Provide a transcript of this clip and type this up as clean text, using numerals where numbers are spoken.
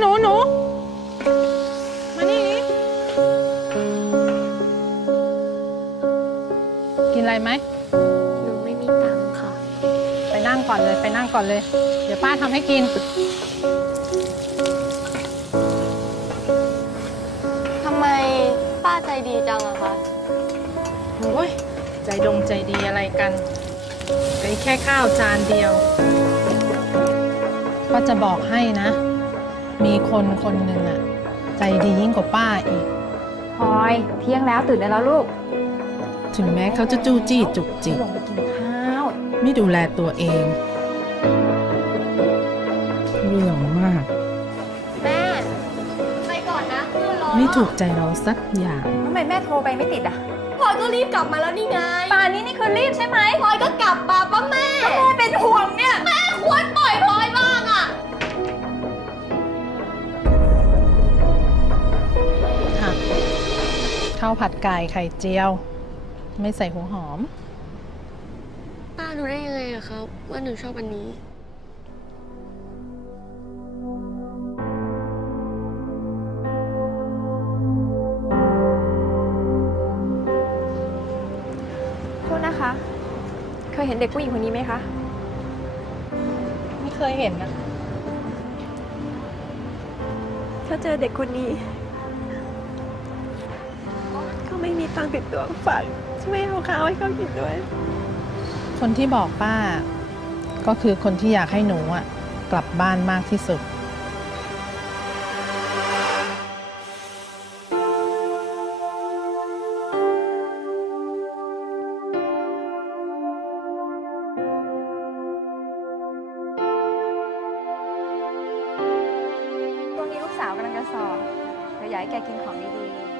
หนูมานี่กินอะไรไหมหนูไม่มีตังค์ค่ะไปนั่งก่อนเลยไปนั่งก่อนเลยเดี๋ยวป้าทำให้กินทำไมป้าใจดีจังอะคะ โอ้ยใจดีอะไรกันไอ้แค่ข้าวจานเดียวก็จะบอกให้นะ มีคนหนึ่งอะใจดียิ่งกว่าป้าอีกพลอยเที่ยงแล้วตื่นได้แล้วลูกถึงแม้เขาจะจู้จี้จุกจิกลงไปกินข้าว ไม่ดูแลตัวเองเรื่องมาก แม่ไปก่อนนะเพื่อนรอ ไม่ถูกใจเราสักอย่าง ทำไมแม่โทรไปไม่ติดอ่ะ พลอยก็รีบกลับมาแล้วนี่ไง ป่านนี้นี่คือรีบใช่ไหม พลอยก็กลับมาป้าแม่ แม่เป็นห่วงเนี่ย แม่ควรปล่อยพลอยบ้างอะ ค่ะข้าวผัดไก่ไข่เจียว ไม่ใส่หัวหอม ป้ารู้ได้ยังไงอะครับว่าหนูชอบอันนี้ โทษนะคะ เคยเห็นเด็กผู้หญิงคนนี้ไหมคะ ไม่เคยเห็นนะ ถ้าเจอเด็กคนนี้ก็ไม่มีตังค์ติดตัวฝากไม่เอาข้าวให้เขากินด้วย คนที่บอกป้า ก็คือคนที่อยากให้หนูอ่ะกลับบ้านมากที่สุดช่วงนี้ลูกสาวกำลังจะสอบเธออยากให้แกกินของดีๆ